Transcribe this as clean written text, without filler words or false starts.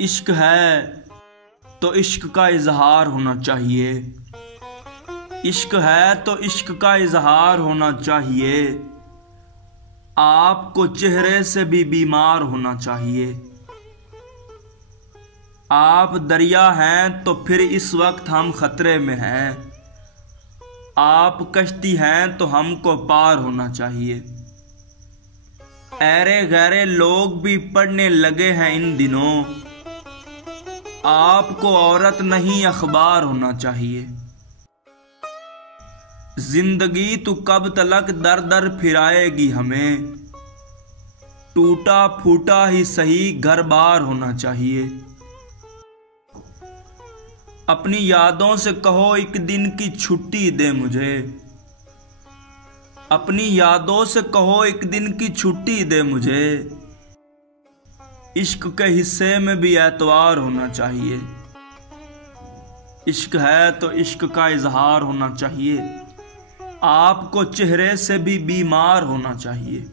इश्क है तो इश्क का इजहार होना चाहिए। इश्क है तो इश्क का इजहार होना चाहिए। आपको चेहरे से भी बीमार होना चाहिए। आप दरिया हैं तो फिर इस वक्त हम खतरे में हैं। आप कश्ती हैं तो हमको पार होना चाहिए। ऐरे गैरे लोग भी पढ़ने लगे हैं इन दिनों। आपको औरत नहीं अखबार होना चाहिए। जिंदगी तू कब तलक दर दर फिराएगी हमें। टूटा फूटा ही सही घर बार होना चाहिए। अपनी यादों से कहो एक दिन की छुट्टी दे मुझे। अपनी यादों से कहो एक दिन की छुट्टी दे मुझे। इश्क के हिस्से में भी एतवार होना चाहिए। इश्क है तो इश्क का इजहार होना चाहिए। आपको चेहरे से भी बीमार होना चाहिए।